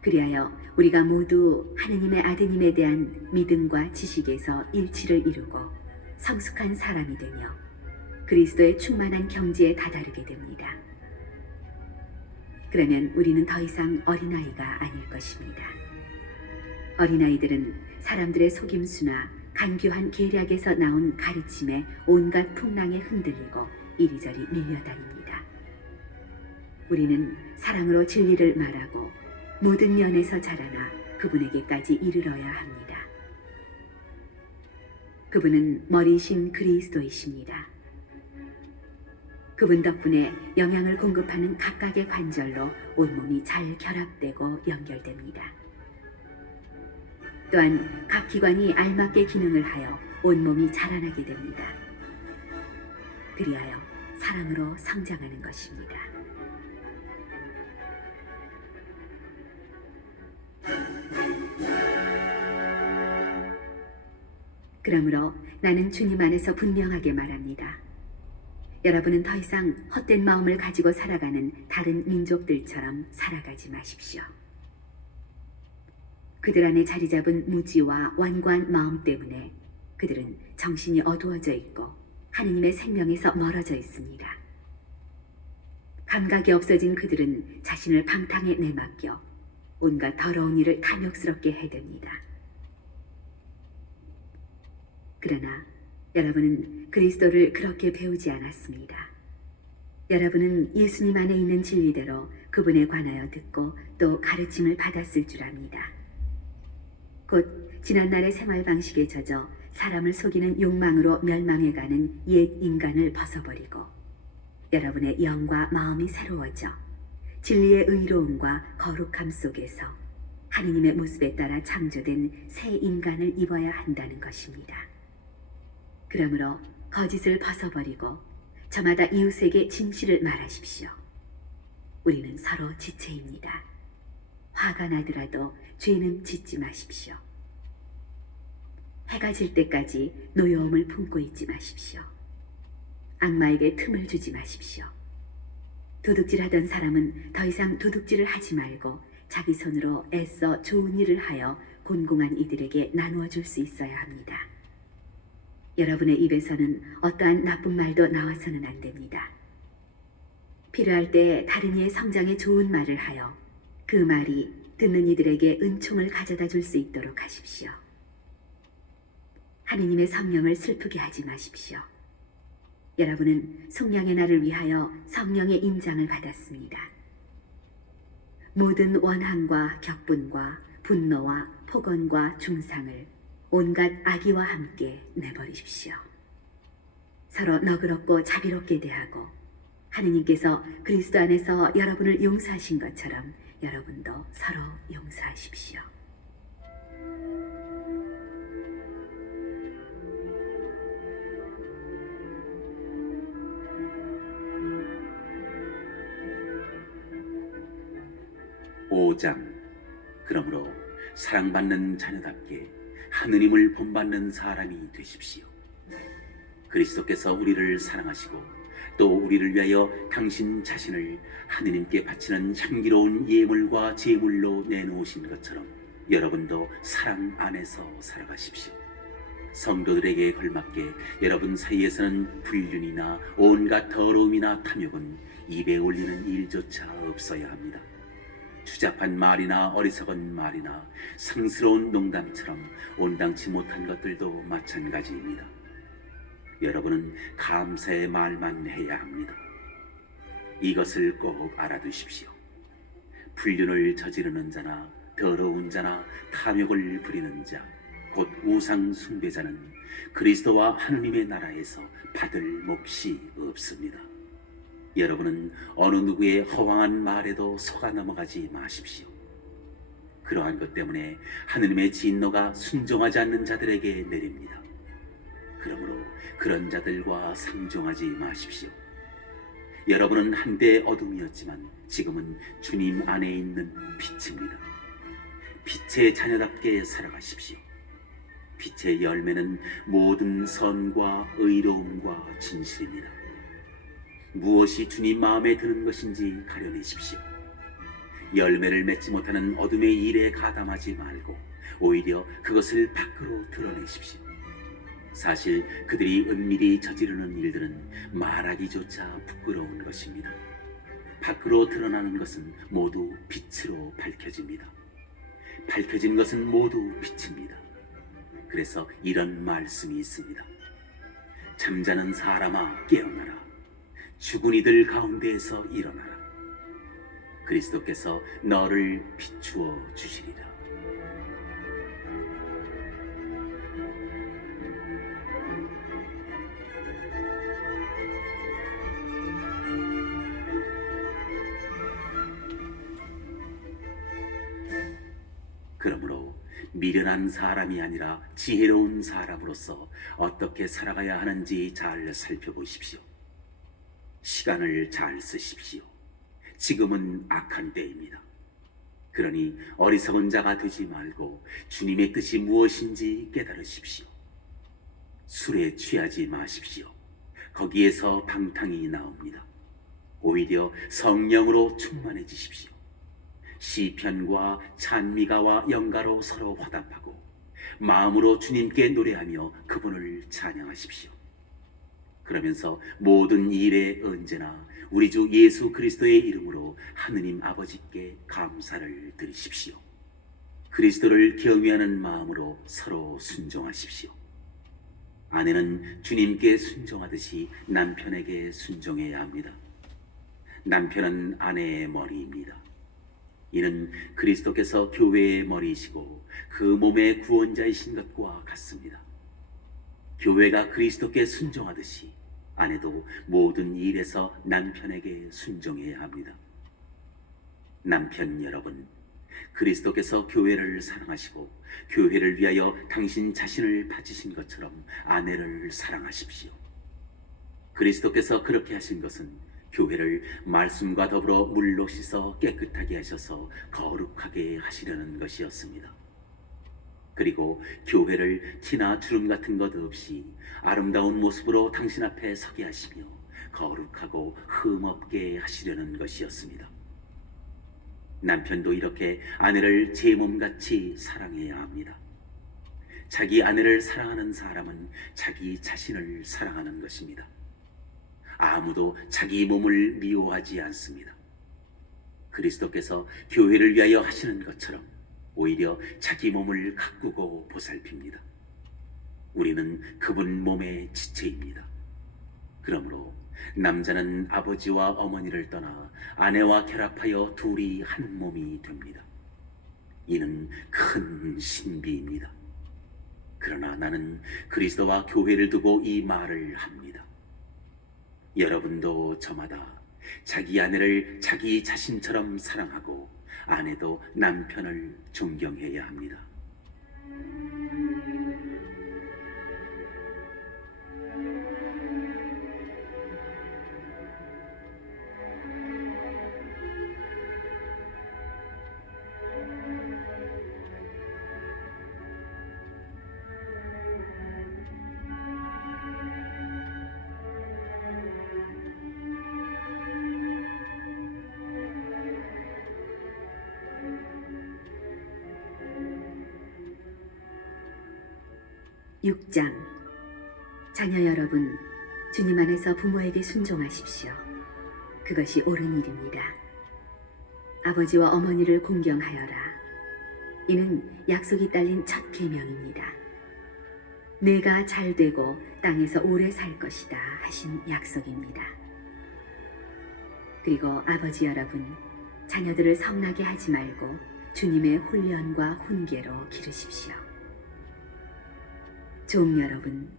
그리하여 우리가 모두 하느님의 아드님에 대한 믿음과 지식에서 일치를 이루고 성숙한 사람이 되며 그리스도의 충만한 경지에 다다르게 됩니다. 그러면 우리는 더 이상 어린아이가 아닐 것입니다. 어린아이들은 사람들의 속임수나 간교한 계략에서 나온 가르침에 온갖 풍랑에 흔들리고 이리저리 밀려다닙니다. 우리는 사랑으로 진리를 말하고 모든 면에서 자라나 그분에게까지 이르러야 합니다. 그분은 머리이신 그리스도이십니다. 그분 덕분에 영양을 공급하는 각각의 관절로 온몸이 잘 결합되고 연결됩니다. 또한 각 기관이 알맞게 기능을 하여 온몸이 자라나게 됩니다. 그리하여 사랑으로 성장하는 것입니다. 그러므로 나는 주님 안에서 분명하게 말합니다. 여러분은 더 이상 헛된 마음을 가지고 살아가는 다른 민족들처럼 살아가지 마십시오. 그들 안에 자리 잡은 무지와 완고한 마음 때문에 그들은 정신이 어두워져 있고 하느님의 생명에서 멀어져 있습니다. 감각이 없어진 그들은 자신을 방탕에 내맡겨 온갖 더러운 일을 탐욕스럽게 해댑니다. 그러나 여러분은 그리스도를 그렇게 배우지 않았습니다. 여러분은 예수님 안에 있는 진리대로 그분에 관하여 듣고 또 가르침을 받았을 줄 압니다. 곧 지난날의 생활 방식에 젖어 사람을 속이는 욕망으로 멸망해가는 옛 인간을 벗어버리고 여러분의 영과 마음이 새로워져 진리의 의로움과 거룩함 속에서 하느님의 모습에 따라 창조된 새 인간을 입어야 한다는 것입니다. 그러므로 거짓을 벗어버리고 저마다 이웃에게 진실을 말하십시오. 우리는 서로 지체입니다. 화가 나더라도 죄는 짓지 마십시오. 해가 질 때까지 노여움을 품고 있지 마십시오. 악마에게 틈을 주지 마십시오. 도둑질하던 사람은 더 이상 도둑질을 하지 말고 자기 손으로 애써 좋은 일을 하여 곤궁한 이들에게 나누어 줄 수 있어야 합니다. 여러분의 입에서는 어떠한 나쁜 말도 나와서는 안 됩니다. 필요할 때 다른 이의 성장에 좋은 말을 하여 그 말이 듣는 이들에게 은총을 가져다 줄 수 있도록 하십시오. 하느님의 성령을 슬프게 하지 마십시오. 여러분은 속량의 날을 위하여 성령의 임장을 받았습니다. 모든 원한과 격분과 분노와 폭언과 중상을 온갖 악의와 함께 내버리십시오. 서로 너그럽고 자비롭게 대하고 하느님께서 그리스도 안에서 여러분을 용서하신 것처럼 여러분도 서로 용서하십시오. 오장 그러므로 사랑받는 자녀답게 하느님을 본받는 사람이 되십시오. 그리스도께서 우리를 사랑하시고 또 우리를 위하여 당신 자신을 하느님께 바치는 향기로운 예물과 제물로 내놓으신 것처럼 여러분도 사랑 안에서 살아가십시오. 성도들에게 걸맞게 여러분 사이에서는 불륜이나 온갖 더러움이나 탐욕은 입에 올리는 일조차 없어야 합니다. 추잡한 말이나 어리석은 말이나 상스러운 농담처럼 온당치 못한 것들도 마찬가지입니다. 여러분은 감사의 말만 해야 합니다. 이것을 꼭 알아두십시오. 불륜을 저지르는 자나 더러운 자나 탐욕을 부리는 자, 곧 우상 숭배자는 그리스도와 하느님의 나라에서 받을 몫이 없습니다. 여러분은 어느 누구의 허황한 말에도 속아 넘어가지 마십시오. 그러한 것 때문에 하느님의 진노가 순종하지 않는 자들에게 내립니다. 그러므로 그런 자들과 상종하지 마십시오. 여러분은 한때 어둠이었지만 지금은 주님 안에 있는 빛입니다. 빛의 자녀답게 살아가십시오. 빛의 열매는 모든 선과 의로움과 진실입니다. 무엇이 주님 마음에 드는 것인지 가려내십시오. 열매를 맺지 못하는 어둠의 일에 가담하지 말고 오히려 그것을 밖으로 드러내십시오. 사실 그들이 은밀히 저지르는 일들은 말하기조차 부끄러운 것입니다. 밖으로 드러나는 것은 모두 빛으로 밝혀집니다. 밝혀진 것은 모두 빛입니다. 그래서 이런 말씀이 있습니다. 잠자는 사람아 깨어나라. 죽은 이들 가운데에서 일어나라. 그리스도께서 너를 비추어 주시리라. 그러므로 미련한 사람이 아니라 지혜로운 사람으로서 어떻게 살아가야 하는지 잘 살펴보십시오. 시간을 잘 쓰십시오. 지금은 악한 때입니다. 그러니 어리석은 자가 되지 말고 주님의 뜻이 무엇인지 깨달으십시오. 술에 취하지 마십시오. 거기에서 방탕이 나옵니다. 오히려 성령으로 충만해지십시오. 시편과 찬미가와 연가로 서로 화답하고 마음으로 주님께 노래하며 그분을 찬양하십시오. 그러면서 모든 일에 언제나 우리 주 예수 그리스도의 이름으로 하느님 아버지께 감사를 드리십시오. 그리스도를 경외하는 마음으로 서로 순종하십시오. 아내는 주님께 순종하듯이 남편에게 순종해야 합니다. 남편은 아내의 머리입니다. 이는 그리스도께서 교회의 머리이시고 그 몸의 구원자이신 것과 같습니다. 교회가 그리스도께 순종하듯이 아내도 모든 일에서 남편에게 순종해야 합니다. 남편 여러분, 그리스도께서 교회를 사랑하시고 교회를 위하여 당신 자신을 바치신 것처럼 아내를 사랑하십시오. 그리스도께서 그렇게 하신 것은 교회를 말씀과 더불어 물로 씻어 깨끗하게 하셔서 거룩하게 하시려는 것이었습니다. 그리고 교회를 티나 주름 같은 것 없이 아름다운 모습으로 당신 앞에 서게 하시며 거룩하고 흠없게 하시려는 것이었습니다. 남편도 이렇게 아내를 제 몸같이 사랑해야 합니다. 자기 아내를 사랑하는 사람은 자기 자신을 사랑하는 것입니다. 아무도 자기 몸을 미워하지 않습니다. 그리스도께서 교회를 위하여 하시는 것처럼 오히려 자기 몸을 가꾸고 보살핍니다. 우리는 그분 몸의 지체입니다. 그러므로 남자는 아버지와 어머니를 떠나 아내와 결합하여 둘이 한 몸이 됩니다. 이는 큰 신비입니다. 그러나 나는 그리스도와 교회를 두고 이 말을 합니다. 여러분도 저마다 자기 아내를 자기 자신처럼 사랑하고 아내도 남편을 존경해야 합니다. 육 장. 자녀 여러분, 주님 안에서 부모에게 순종하십시오. 그것이 옳은 일입니다. 아버지와 어머니를 공경하여라. 이는 약속이 딸린 첫 계명입니다. 내가 잘 되고 땅에서 오래 살 것이다 하신 약속입니다. 그리고 아버지 여러분, 자녀들을 성나게 하지 말고 주님의 훈련과 훈계로 기르십시오. 종 여러분,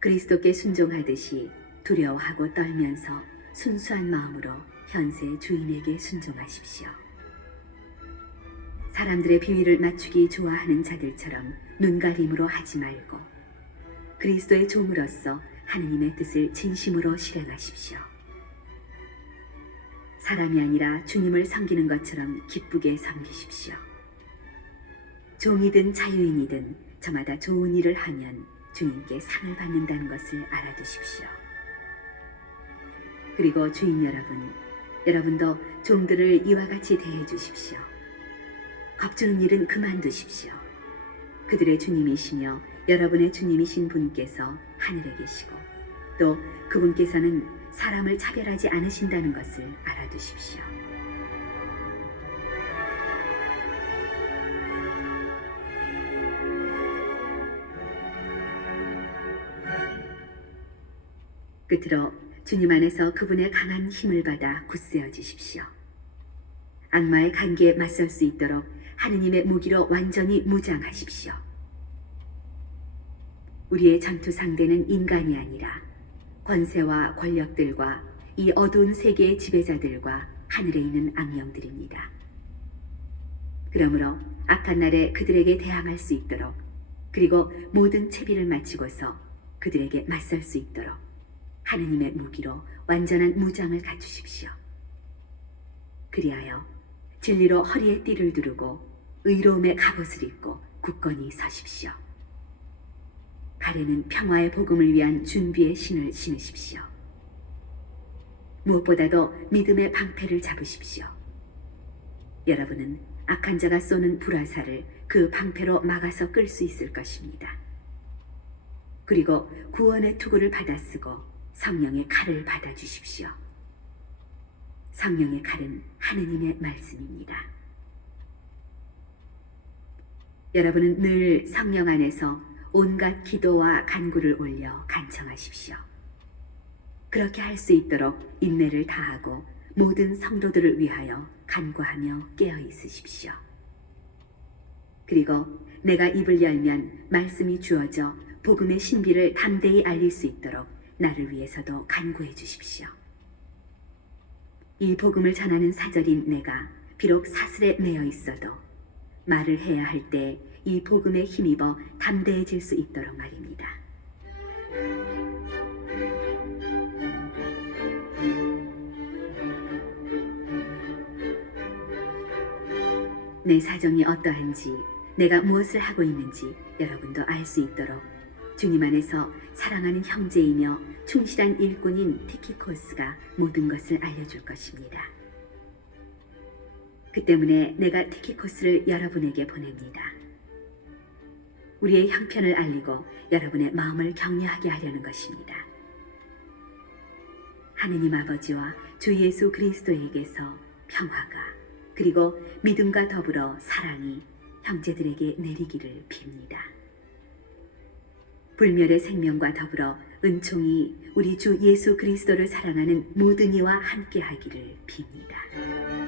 그리스도께 순종하듯이 두려워하고 떨면서 순수한 마음으로 현세 주인에게 순종하십시오. 사람들의 비위를 맞추기 좋아하는 자들처럼 눈가림으로 하지 말고 그리스도의 종으로서 하느님의 뜻을 진심으로 실행하십시오. 사람이 아니라 주님을 섬기는 것처럼 기쁘게 섬기십시오. 종이든 자유인이든 저마다 좋은 일을 하면 주님께 상을 받는다는 것을 알아두십시오. 그리고 주인 여러분, 여러분도 종들을 이와 같이 대해 주십시오. 겁주는 일은 그만두십시오. 그들의 주님이시며 여러분의 주님이신 분께서 하늘에 계시고 또 그분께서는 사람을 차별하지 않으신다는 것을 알아두십시오. 끝으로 주님 안에서 그분의 강한 힘을 받아 굳세어지십시오. 악마의 간계에 맞설 수 있도록 하느님의 무기로 완전히 무장하십시오. 우리의 전투 상대는 인간이 아니라 권세와 권력들과 이 어두운 세계의 지배자들과 하늘에 있는 악령들입니다. 그러므로 악한 날에 그들에게 대항할 수 있도록 그리고 모든 채비를 마치고서 그들에게 맞설 수 있도록 하느님의 무기로 완전한 무장을 갖추십시오. 그리하여 진리로 허리에 띠를 두르고 의로움의 갑옷을 입고 굳건히 서십시오. 발에는 평화의 복음을 위한 준비의 신을 신으십시오. 무엇보다도 믿음의 방패를 잡으십시오. 여러분은 악한 자가 쏘는 불화살을 그 방패로 막아서 끌 수 있을 것입니다. 그리고 구원의 투구를 받아쓰고 성령의 칼을 받아주십시오. 성령의 칼은 하느님의 말씀입니다. 여러분은 늘 성령 안에서 온갖 기도와 간구를 올려 간청하십시오. 그렇게 할 수 있도록 인내를 다하고 모든 성도들을 위하여 간구하며 깨어 있으십시오. 그리고 내가 입을 열면 말씀이 주어져 복음의 신비를 담대히 알릴 수 있도록 나를 위해서도 간구해 주십시오. 이 복음을 전하는 사절인 내가 비록 사슬에 매여 있어도 말을 해야 할 때 이 복음에 힘입어 담대해질 수 있도록 말입니다. 내 사정이 어떠한지, 내가 무엇을 하고 있는지 여러분도 알 수 있도록 주님 안에서 사랑하는 형제이며 충실한 일꾼인 티키코스가 모든 것을 알려줄 것입니다. 그 때문에 내가 티키코스를 여러분에게 보냅니다. 우리의 형편을 알리고 여러분의 마음을 격려하게 하려는 것입니다. 하느님 아버지와 주 예수 그리스도에게서 평화가 그리고 믿음과 더불어 사랑이 형제들에게 내리기를 빕니다. 불멸의 생명과 더불어 은총이 우리 주 예수 그리스도를 사랑하는 모든 이와 함께 하기를 빕니다.